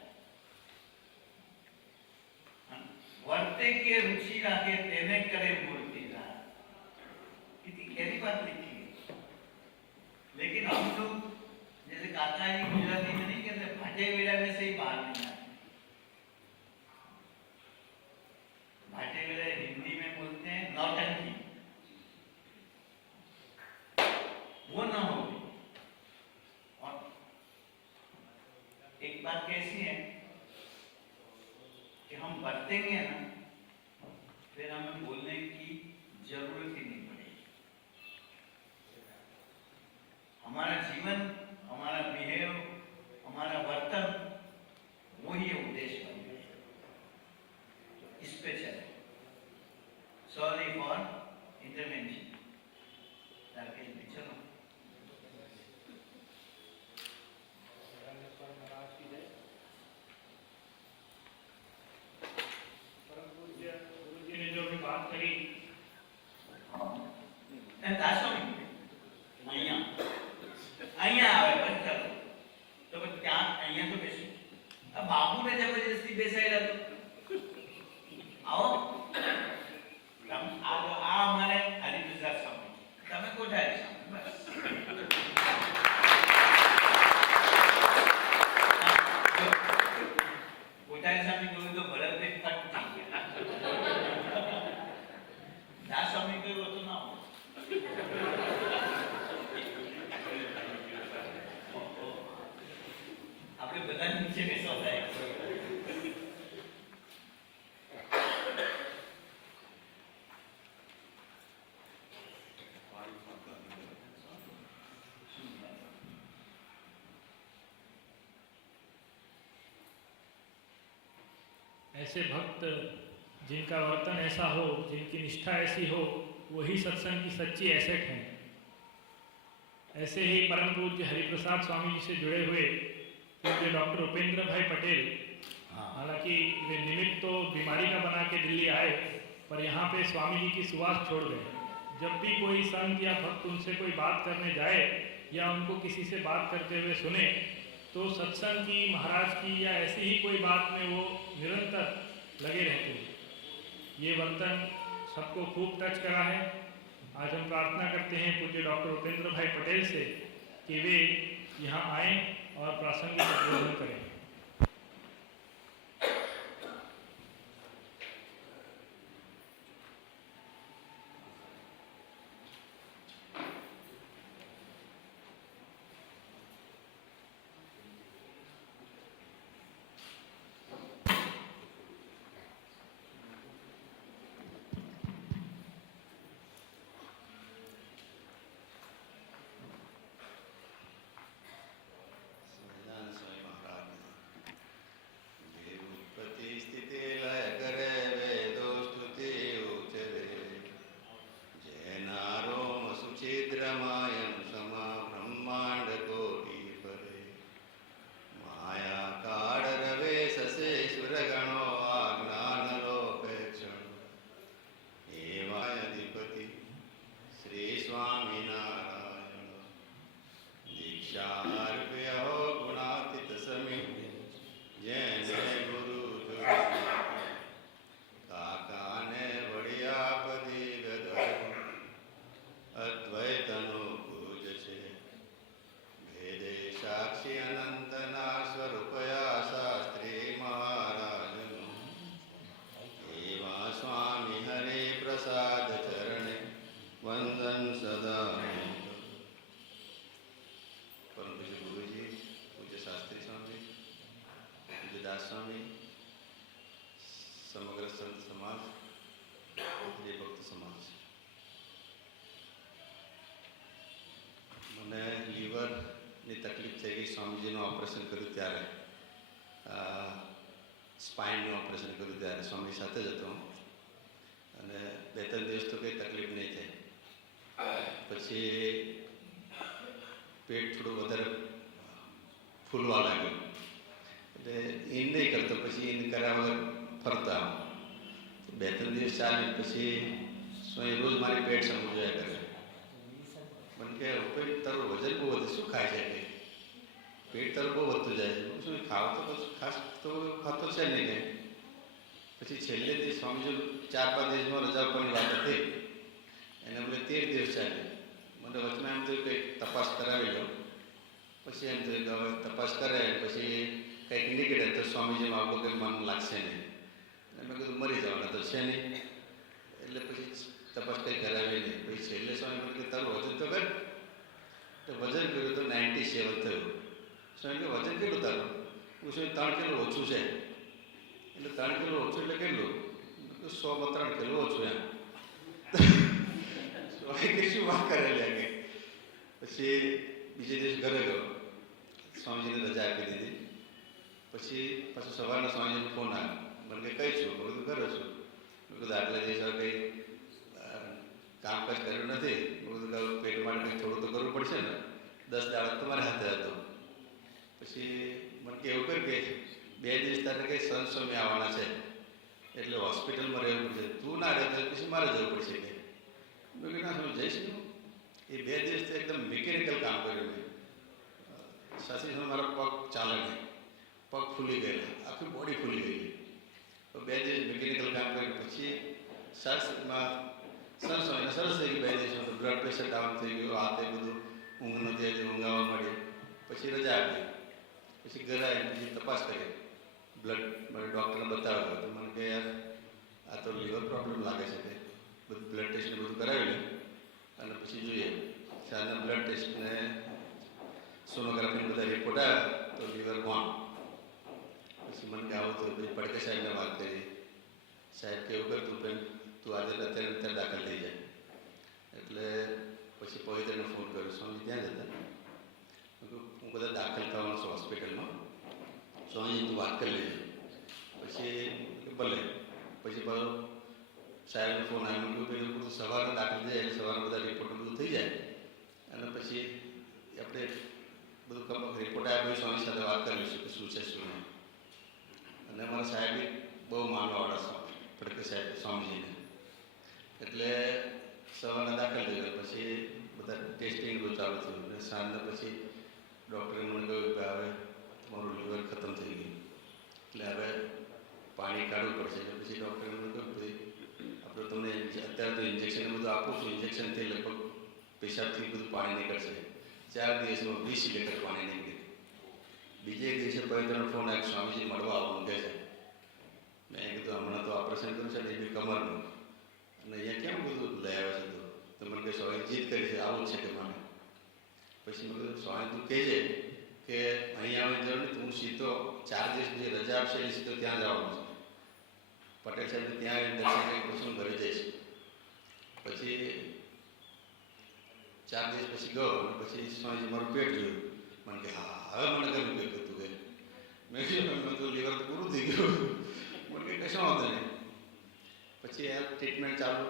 वर्ते के रुचि राखे तेने करे मूर्ति रहा, कितनी गहरी बात लिखी है। लेकिन हम लोग जैसे काका जी गुजराती में नहीं कहते, भाटे विड़ाने से ही बाहर नहीं आते। भाटे विड़े हिंदी में बोलते हैं नौटंकी, वो ना हो। और एक बात कैसी है कि हम बरतेंगे ना, फिर हमें बोलने की जरूरत ही नहीं पड़ेगी। हमारा जीवन, हमारा बिहेव, हमारा वर्तन, वही उद्देश्य बन गया। तो इस पे चले। Sorry for intervention. राकेश भी चलो। ने जो भी बात करी, અહીંયા આવે બસ ચાલો, તો પછી ત્યાં અહીંયા તો બેસું। આ બાપુને જબરજસ્તી બેસાડ્યા તો આવો, આ અમારે હરિપ્રસાદ સ્વામી, તમે કોઠારી સ્વામી, બસ કોઠારી સ્વામી કહ્યું તો ભરતભાઈ ફટ થઈ ગયા। દાસ સ્વામી કહ્યું હતું ના આપણે બધા નીચે બેસવા થાય। ऐसे भक्त जिनका वर्तन ऐसा हो, जिनकी निष्ठा ऐसी हो, वही सत्संग की सच्ची एसेट हैं। ऐसे ही परम पूज्य हरिप्रसाद स्वामी जी से जुड़े हुए पूज्य डॉक्टर उपेंद्र भाई पटेल, हालांकि वे निमित्त तो बीमारी का बना के दिल्ली आए, पर यहाँ पे स्वामी जी की सुवास छोड़ गए। जब भी कोई संत या भक्त उनसे कोई बात करने जाए या उनको किसी से बात करते हुए सुने, तो सत्संग की, महाराज की या ऐसी ही कोई बात में वो निरंतर लगे रहते हैं। ये वर्तन सबको खूब टच करा है। आज हम प्रार्थना करते हैं पूज्य डॉक्टर उपेंद्र भाई पटेल से कि वे यहाँ आएँ और प्रासंगिक उद्बोधन करें। सच्चिदानंद स्वामी महाराज ની તકલીફ થઈ ગઈ. સ્વામીજીનું ઓપરેશન કર્યું ત્યારે, સ્પાઇનનું ઓપરેશન કર્યું ત્યારે સ્વામી સાથે જ હતો હું. અને 2-3 દિવસ તો કંઈ તકલીફ નહીં થઈ. પછી પેટ થોડું વધારે ફૂલવા લાગ્યું. એટલે ઈન નહીં કરતો, પછી ઈન કર્યા વગર ફરતા. 2-3 દિવસ ચાલ્યું પછી સ્વામી રોજ મારી પેટ સમજાયા કરે. મને કે પેટ તારું વજન બહુ વધે, શું ખાય છે કે પેટ તારું બહુ વધતું જાય છે. શું ખાવ તો ખાસ તો ખાતો છે નહીં કંઈ. પછી છેલ્લેથી સ્વામીજી 4-5 દિવસમાં રજા ઉપરની વાત હતી, એને મને 13 દિવસ ચાલ્યું. મને વચમાં એમ થયું કંઈક તપાસ કરાવી લો. પછી એમ થયું કે હવે તપાસ કરે પછી કંઈક નીકળે તો સ્વામીજીમાં આવું કંઈ મન લાગશે નહીં. અને મેં કીધું મરી જવાના તો છે નહીં. એટલે પછી તપાસ કંઈ કરાવી નહીં. પછી છેલ્લે સ્વામી મને કે તારું વજન તો કર. તો વજન કર્યું તો 97 થયું. સ્વામી કે વજન કેટલું તારું? હું શું 3 કિલો ઓછું છે. એટલે 3 કિલો ઓછું એટલે કેટલું? 100-3 કિલો ઓછું એમ. સ્વામી કે શું વાત કરે લાગે. પછી બીજે દિવસ ઘરે ગયો, સ્વામીજીને રજા આપી દીધી. પછી પાછું સવારના સ્વામીજીનો ફોન આવ્યો. મને કે કઈ છું? મેં કીધું ઘરે છું. મેં કીધું આટલા દિવસ હવે કંઈ કામકાજ કર્યું નથી. મેં કીધું પેટ માટે કંઈ થોડું તો કરવું પડશે ને. 10 દાડા તમારા હાથે હતો. પછી મને કે એવું કર્યું કે 2 દિવસ તારે કંઈ સંત સ્વામી આવવાના છે એટલે હોસ્પિટલમાં રહેવું પડશે. તું ના રહે તો પછી મારે જવું પડશે કે. મેં કીધું ના હું જઈશ નહીં. એ 2 દિવસ તો એકદમ મિકેનિકલ કામ કર્યું મેં. સાચી મારો પગ ચાલે નહીં, પગ ફૂલી ગયેલા, આખી બોડી ફૂલી ગયેલી. તો 2 દિવસ મિકેનિકલ કામ કર્યું. પછી શાસ્ત્રમાં સરસ થઈ ગયું. 2 દિવસમાં તો બ્લડ પ્રેશર ડાઉન થઈ ગયું. આ તે બધું ઊંઘ નથી હતી, ઊંઘ આવવા મળી. પછી રજા આપી. પછી ઘરે આવી પછી તપાસ કરી, બ્લડ મને ડૉક્ટરને બતાવ્યો. તો મને કે યાર આ તો લીવર પ્રોબ્લેમ લાગે છે કે બધું બ્લડ ટેસ્ટ ને બધું કરાવી લે અને પછી જોઈએ. સાંજના બ્લડ ટેસ્ટ ને સોનોગ્રાફીને બધા રિપોર્ટ આવ્યા તો લીવર ગોન. પછી મને કે આવું તો પછી પડકે સાહેબને વાત કરી. સાહેબ કેવું કરતું પેન તું આજે અત્યારે દાખલ થઈ જાય. એટલે પછી પવિત્રને ફોન કર્યો. સ્વામી ત્યાં જ હતા. હું બધા દાખલ થવાનો છું હોસ્પિટલમાં. સ્વામી તું વાત કરી લેજે. પછી ભલે. પછી સાહેબનો ફોન આવ્યો. પેલું બધું સવારે દાખલ થઈ જાય, સવારે બધા રિપોર્ટ બધું થઈ જાય અને પછી આપણે બધું રિપોર્ટ આવ્યા પછી સ્વામી સાથે વાત કરીશું કે શું છે શું નહીં. અને અમારા સાહેબ બહુ માનવાવાળા પડકે સાહેબ સ્વામીજીને. એટલે સવારના દાખલ થઈ ગયા. પછી બધા ટેસ્ટિંગ બધું ચાલુ થયું. અને સાંજના પછી ડૉક્ટરે મને કહ્યું કે હવે તમારું લીવર ખતમ થઈ ગયું, એટલે હવે પાણી કાઢવું પડશે. એટલે પછી ડૉક્ટરે મને કહ્યું ભાઈ આપણે તમને અત્યારે તો ઇન્જેક્શન બધું આપું છું. ઇન્જેક્શનથી લગભગ પેશાબથી બધું પાણી નીકળશે. 4 દિવસમાં 20 લીટર પાણી નીકળે. બીજે દિવસે પવિત્રનો ફોન આવ્યો, સ્વામીજી મળવા આવવાનું કહે છે. મેં કીધું હમણાં તો ઓપરેશન કર્યું છે ને એ બી કમરનું, અને અહીંયા કેમ બધું લઈ આવે છે? તો મને કહે સ્વામી જીદ કરી છે, આવું જ છે કે મને. પછી મેં કીધું સ્વામી તું કહેજે કે અહીંયા આવવાની જરૂર નથી, હું સીધો 4 દિવસ જે રજા આપશે એ સીધો ત્યાં જવાનું છે. પટેલ સાહેબને ત્યાં આવીને દર્શન કરી પછી હું ઘરે જઈશ. પછી 4 દિવસ પછી ગયો અને પછી સ્વામીજી મારું પેટ જોયું. મને કે હા હવે મને ગમ્યું પેટ હતું કે. મેં કીધું મેં તો લીવર તો પૂરું થઈ ગયું. મને કે કશો વાંધો નહીં. પછી આ ટ્રીટમેન્ટ ચાલુ.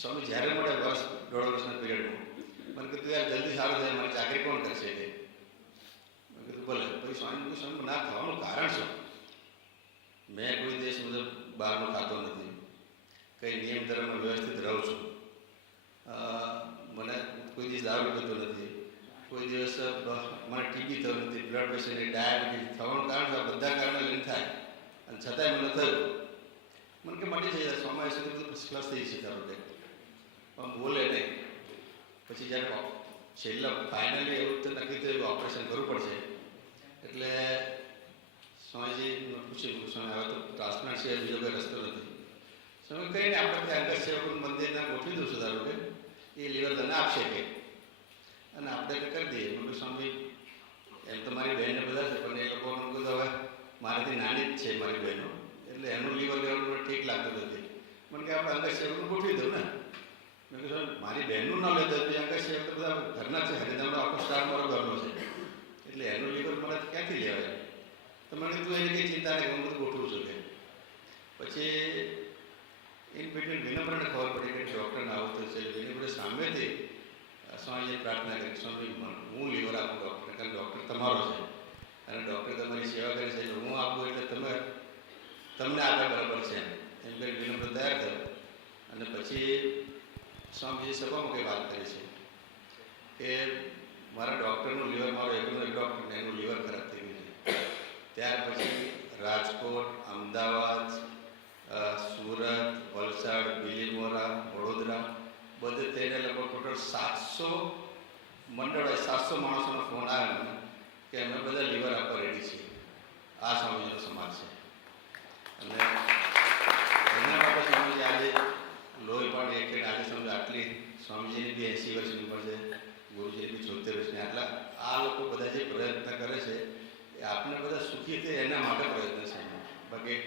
સ્વામી જ્યારે મળે 1.5 વર્ષના પીરિયડમાં મને કીધું યાર જલ્દી સારું થાય, મારી ચાકરી કોણ કરશે કે. મેં કીધું ભલે. પછી સ્વામી સ્વામી ના થવાનું કારણ શું? મેં કોઈ દેશ મુજબ બહારનું ખાતો નથી, કંઈ નિયમ ધર્મ વ્યવસ્થિત રહું છું. મને કોઈ દિવસ દારૂ પીતો નથી, કોઈ દિવસ મને ટીબી થયું નથી, બ્લડ પ્રેશર ને ડાયાબિટીસ થવાનું કારણ આ બધા કારણે લઈને થાય અને છતાંય મને થયું. મને કે મટી જાય સ્વામી સુધી બધું ફર્સ્ટ ક્લાસ થઈ છે તારું કે પણ બોલે નહીં. પછી જ્યારે છેલ્લા ફાઇનલી એવું તો નક્કી થયું ઓપરેશન કરવું પડશે. એટલે સ્વામીજી પૂછ્યું સ્વામી હવે તો ટ્રાન્સપ્લાન્ટ સિવાય બીજો કોઈ રસ્તો નથી. સ્વામી કંઈ નહીં આપણે અંગત સેવક મંદિરના ગોઠવી દઉં છું તારું કે એ લીવર તને આપશે કે અને આપણે કરી દઈએ. મને સ્વામી એમ તો મારી બહેનને બધા છે પણ એ લોકોનું કીધું હવે મારાથી નાની જ છે મારી બહેનો, એટલે એનું લીવર લેવાનું ઠીક લાગતું નથી. મને કે આપણે અંગત સેવકનું ગોઠવી દઉં ને. મેં કીધું મારી બહેનનું ન લેતો અંગત સેવક તો બધા ઘરના છે, હરિધામનો આખો સ્ટાફ મારો ઘરનો છે. એટલે એનું લીવર મને ક્યાંથી લેવાય? તો મને તું એની કંઈ ચિંતા નહીં, હું બધું ગોઠવું છું કે. પછી ઇન બિટવીન વિનમ્રને ખબર પડી કે ડૉક્ટરને આવું થયું છે. વિનમ્ર સામેથી સ્વામીજીને પ્રાર્થના કરી, સ્વામી હું લીવર આપું ડૉક્ટર, કારણ ડૉક્ટર તમારો છે અને ડૉક્ટર તમારી સેવા કરે છે, એટલે હું આપું એટલે તમને આપે બરાબર છે એમ કરી વિનમ્ર તૈયાર થયો. અને પછી સ્વામીજી સભામાં કંઈ વાત કરી છે કે મારા ડૉક્ટરનું લીવર, મારો એકનો એક ડૉક્ટરને એનું લીવર ખરાબ થઈ ગયું છે. ત્યાર પછી રાજકોટ, અમદાવાદ, સુરત, વલસાડ, બિલીમોરા, વડોદરા બધે થઈને લગભગ ટોટલ 700 મંડળોએ 700 માણસોનો ફોન આવ્યો મને કે અમે બધા લીવર આપવા રેડી છીએ. આ સ્વામીજીનો સમાજ છે. અને એના બાબત સ્વામીજી આજે લોહી પણ એક આજે સમજો આટલી સ્વામીજીની બી 80 વર્ષની ઉંમર છે, ગુરુજીની બી 76 વર્ષની, આટલા આ લોકો બધા જે પ્રયત્ન કરે છે એ આપણે બધા સુખી થાય એના માટે પ્રયત્ન છે, બાકી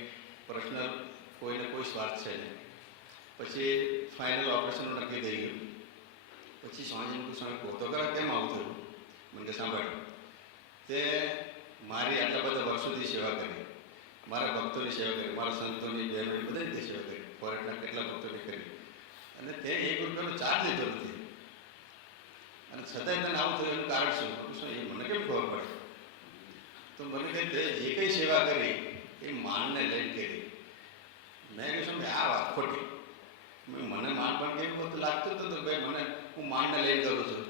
પર્સનલ કોઈને કોઈ સ્વાર્થ છે નહીં. પછી ફાઇનલ ઓપરેશનનું નક્કી થઈ ગયું. પછી સ્વામીજીનું સ્વામી કહો ખરા કેમ આવું થયું? મને કે સાંભળ, તે મારી આટલા બધા વર્ષોથી સેવા કરી, મારા ભક્તોની સેવા કરી, મારા સંતોની બહેનોની બધી રીતે સેવા કરી, ફોરેનના કેટલા ભક્તોની કરી, અને તે ₹1 ચાર્જ લીધો નથી, અને છતાંય તને આવું થયું એનું કારણ શું? એ મને કેમ ખબર પડે? તો મને કહે તે જે કંઈ સેવા કરી એ માનને લઈને કરી. મેં કહ્યું કે આ વાત ખોટી. મને માન પણ કેવું બધું લાગતું હતું તો ભાઈ મને હું માનને લઈને કરું છું.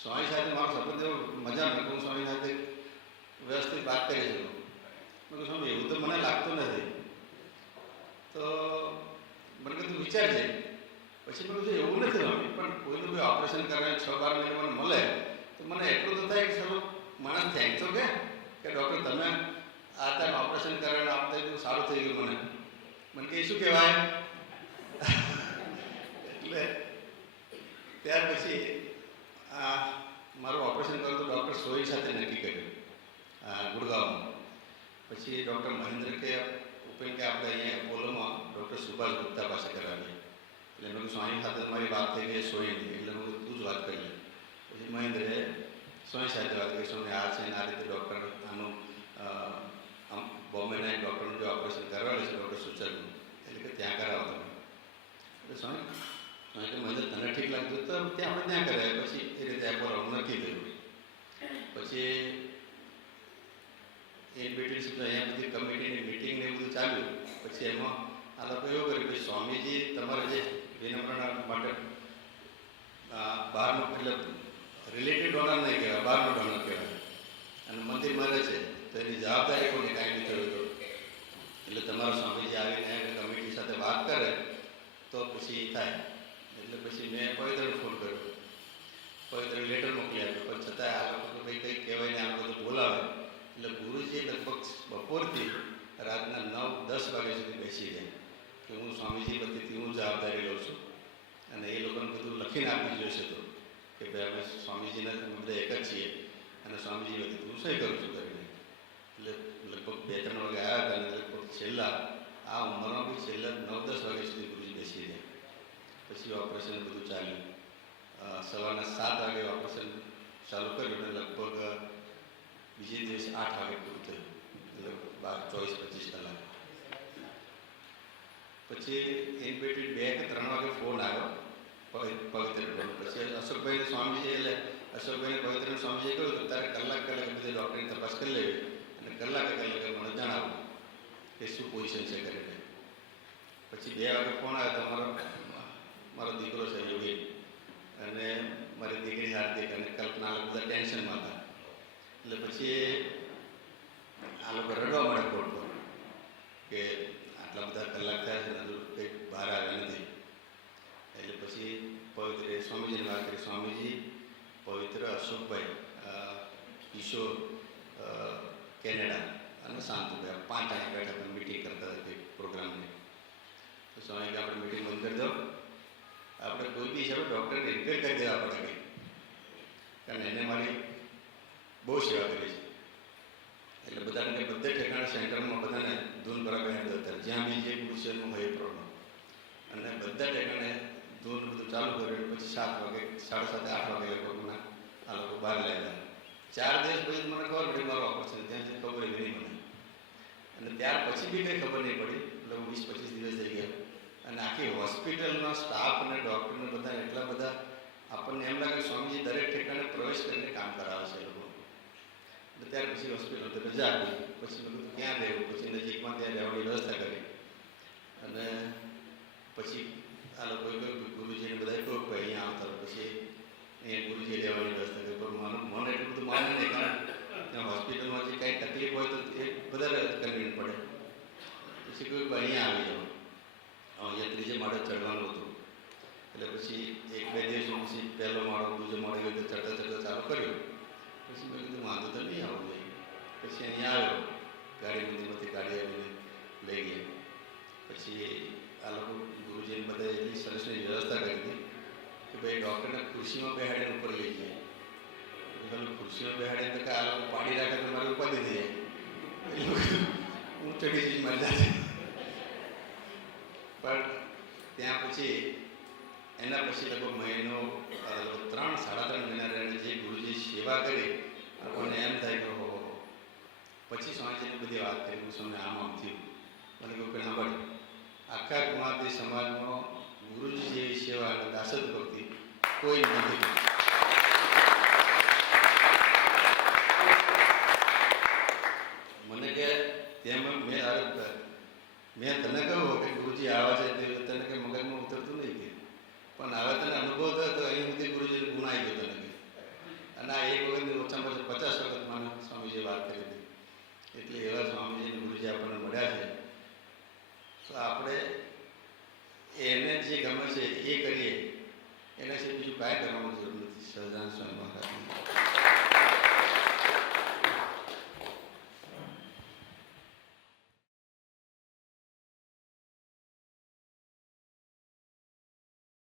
સ્વામી સાથે મારો સંબંધ એવો મજા નથી, હું સ્વામી સાથે વ્યવસ્થિત વાત કરી શકું. મેં કહ્યું સ્વામી એવું તો મને લાગતું નથી. તો મને કીધું વિચારજે. પછી મેં કીધું એવું નથી સ્વામી, પણ કોઈનું કોઈ ઓપરેશન કરવાને 6-12 મહિને મને મળે તો મને એટલું તો થાય કે ચલો માણસ થેન્ક તો કે ડૉક્ટર તમે આ ટાઈમ ઓપરેશન કરાવીને આપતા એટલું સારું થઈ ગયું. મને કે શું કહેવાય? એટલે ત્યાર પછી મારું ઓપરેશન કર્યું તો ડૉક્ટર સોઈ સાથે નક્કી કર્યું ગુડગાંવમાં. પછી ડૉક્ટર મહેન્દ્ર કે ઉપેન કે આપણે અહીંયા એપોલોમાં ડૉક્ટર સુભાષ ગુપ્તા પાસે કરાવીએ. એટલે મેં સ્વામી સાથે મારી વાત થઈ ગઈ સોઈની, એટલે મેં તું જ વાત કરી લે. પછી મહેન્દ્રે સ્વામી સાથે વાત કરી, સ્વામી આ છે ને આ રીતે ડૉક્ટર આનું બોમ્બેના એક ડૉક્ટરનું જે ઓપરેશન કરાવેલું છે ડૉક્ટર સુચરનું, એટલે કે ત્યાં કરાવો તમે. એટલે સ્વામી કે મહેન્દ્ર તને ઠીક લાગતું તો ત્યાં આપણે ત્યાં કરાય. પછી એ રીતે એપોલો નક્કી થયું. પછી ઇન બિટવીન તો અહીંયા બધી કમિટીની મિટિંગ ને બધું ચાલ્યું. પછી એમાં આ લોકો એવું કર્યું કે સ્વામીજી તમારે જે વિનમ્રના માટે બહારનો એટલે રિલેટેડ ડોનર નહીં કહેવાય, બહારનો ડોનર કહેવાય, અને મંદિરમાં રહે છે તો એની જવાબદારી કોને કાંઈ નહીં થયું હતું. એટલે તમારા સ્વામીજી આવીને કમિટી સાથે વાત કરે તો પછી થાય. એટલે પછી મેં પવિત્રને ફોન કર્યો, પવિત્ર લેટર મોકલી આપ્યો. પણ છતાં આ લોકો કંઈ કંઈ કહેવાય ને આ બધું બોલાવે. એટલે ગુરુજી લગભગ બપોરથી રાતના 9-10 વાગ્યા સુધી બેસી જાય કે હું સ્વામીજી વતીથી હું જવાબદારી લઉં છું, અને એ લોકોને બધું લખીને આપી જોઈશે તો કે ભાઈ અમે સ્વામીજીના બધા એક જ છીએ અને સ્વામીજી વતીથી હું સહી કરું છું કરીને. એટલે લગભગ 2-3 વાગે આવ્યા હતા, અને લગભગ છેલ્લા આ ઉંમરમાં બી છેલ્લા 9-10 વાગ્યા સુધી ગુરુજી બેસી જાય. પછી ઓપરેશન બધું ચાલ્યું. સવારના 7 વાગે ઓપરેશન ચાલુ કર્યું અને લગભગ બીજે દિવસે 8 વાગે પૂરું થયું, એટલે 24-25 કલાક. પછી ઇન બિટવીન 2 કે 3 વાગે ફોન આવ્યો પવિત્રનો. પછી અશોકભાઈને સ્વામીજી એટલે અશોકભાઈને પવિત્રને સ્વામીજીએ કહ્યું કે તારે કલાક બધી ડૉક્ટરની તપાસ કરી લેવી અને કલાકે મને જણાવવું કે શું પોઝિશન છે કરીને. પછી 2 વાગે ફોન આવ્યો તો મારો દીકરો છે યોગી અને મારી દીકરી હાર્દિક અને કલ્પના બધા ટેન્શનમાં હતા. એટલે પછી આ લોકો રડવા મળે કોર્ટ પર કે આટલા બધા કલાક થયા છે હજુ કંઈક બહાર આવ્યા નથી. એટલે પછી પવિત્ર સ્વામીજીની વાત કરી. સ્વામીજી, પવિત્ર, અશોકભાઈ, કિશોર કેનેડા અને શાંતુભાઈ 5 જણા બેઠા પણ મિટિંગ કરતા હતા કંઈક પ્રોગ્રામની. તો સ્વામી કે આપણે મિટિંગ બંધ કરી દો, આપણે કોઈ બી હિસાબે ડૉક્ટરને રિપેર કરી દેવા પડે કંઈ, કારણ એને મારી બહુ સેવા કરી છે. એટલે બધાને બધે ઠેકાણે સેન્ટરમાં બધાને ધૂન બરાબર હતા, જ્યાં બી જે ગુરુશેનું હોય એ પ્રોબ્લેમ, અને બધા ઠેકાણે ધૂન બધું ચાલુ કર્યું. પછી 7 વાગે 7:30-8 વાગે લગભગના આ લોકો બહાર લાવ્યા. 4 દિવસ પછી મને ખબર પડી મારું ઓપરેશન, ત્યાં સુધી ખબર એવી નહીં મને. અને ત્યાર પછી બી કંઈ ખબર નહીં પડી, એટલે 20-25 દિવસ થઈ ગયા. અને આખી હોસ્પિટલના સ્ટાફ અને ડૉક્ટરને બધા એટલા બધા આપણને એમ લાગે સ્વામીજી દરેક ઠેકાણે પ્રવેશ કરીને કામ કરાવે છે એ લોકો. એટલે ત્યાર પછી હોસ્પિટલ તો રજા આપી. પછી બધું ક્યાં રહેવું, પછી નજીકમાં ત્યાં રહેવાની વ્યવસ્થા કરી. અને પછી આ લોકોએ કહ્યું ગુરુજીને બધા કહ્યું કે અહીંયા આવતા રહો. પછી અહીંયા ગુરુજી રહેવાની વ્યવસ્થા કરી. પણ મને એટલું બધું માને નહીં, કારણ ત્યાં હોસ્પિટલમાં જે કાંઈ તકલીફ હોય તો એ વધારે કન્વીન પડે. પછી કહ્યું કે અહીંયા આવી જાઓ. અહીંયા 3જે માળે ચડવાનું હતું. એટલે પછી 1-2 દિવસ પછી પહેલો માળો, બીજો માળો એવી રીતે ચડતા ચાલુ કર્યું. પછી મેં કીધું વાંધો તો નહીં આવવું જોઈએ. પછી અહીંયા આવ્યો, ગાડી મંદિરમાંથી ગાડી આવીને લઈ ગયા. પછી આ લોકો ગુરુજીને બધા એટલી સરસની વ્યવસ્થા કરી હતી કે ભાઈ ડૉક્ટરને ખુરશીમાં બેહાડીને ઉપર લઈ જાય. ખુરશીમાં બેહાડીને તો કે આ લોકો પાડી રાખે તો મારી ઉપાધિ થઈ જાય. એ લોકો હું ચડી જઈશ મારી જાતે. પણ ત્યાં પછી એના પછી લગભગ મહિનો 3-3.5 મહિના રહીને જે ગુરુજી સેવા કરી, આપણને એમ થાય કે હો. પછી સ્વામીજીને બધી વાત કરી, હું સ્વામી આમ થયું. મને કહ્યું કે ના પડે, આખા ગુણાતી સમાજમાં ગુરુજી જેવી સેવા અને દાસદ ભક્તિ કોઈ નથી. મને કે તેમાં મેં તને કહ્યું કે ગુરુજી આવા છે તે તને કે મગજમાં ઉતરતું નહીં કે, પણ હવે તને અનુભવ થયો તો અહીં સુધી ગુરુજીને ગુણ આવી ગયો તને કે. અને આ એક વખત ઓછામાં ઓછા 50 વખત મને સ્વામીજીએ વાત કરી હતી. એટલે એવા સ્વામીજીને ગુરુજી આપણને મળ્યા છે. તો આપણે એને જે ગમે છે એ કરીએ, એના સિવાય બીજું કાંઈ કરવાની જરૂર નથી. સહજાનંદ સ્વામી મહારાજ.